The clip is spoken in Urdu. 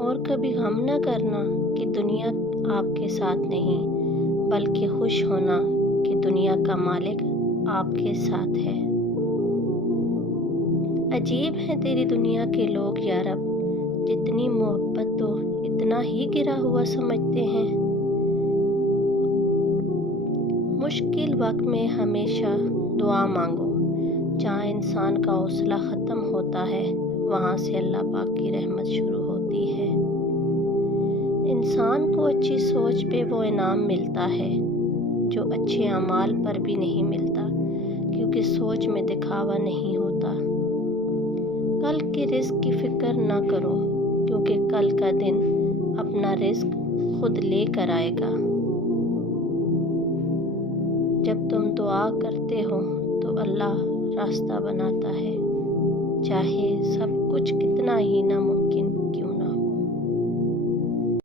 اور کبھی غم نہ کرنا کہ دنیا آپ کے ساتھ نہیں، بلکہ خوش ہونا کہ دنیا کا مالک آپ کے ساتھ ہے۔ عجیب ہے تیری دنیا کے لوگ یا رب، جتنی محبت تو اتنا ہی گرا ہوا سمجھتے ہیں۔ مشکل وقت میں ہمیشہ دعا مانگو، جہاں انسان کا حوصلہ ختم ہوتا ہے وہاں سے اللہ پاک کی رحمت شروع ہوتی ہے۔ انسان کو اچھی سوچ پہ وہ انعام ملتا ہے جو اچھے اعمال پر بھی نہیں ملتا، کیونکہ سوچ میں دکھاوا نہیں ہوتا۔ کل کے رزق کی فکر نہ کرو، کیونکہ کل کا دن اپنا رزق خود لے کر آئے گا۔ جب تم دعا کرتے ہو تو اللہ راستہ بناتا ہے، چاہے سب کچھ کتنا ہی ناممکن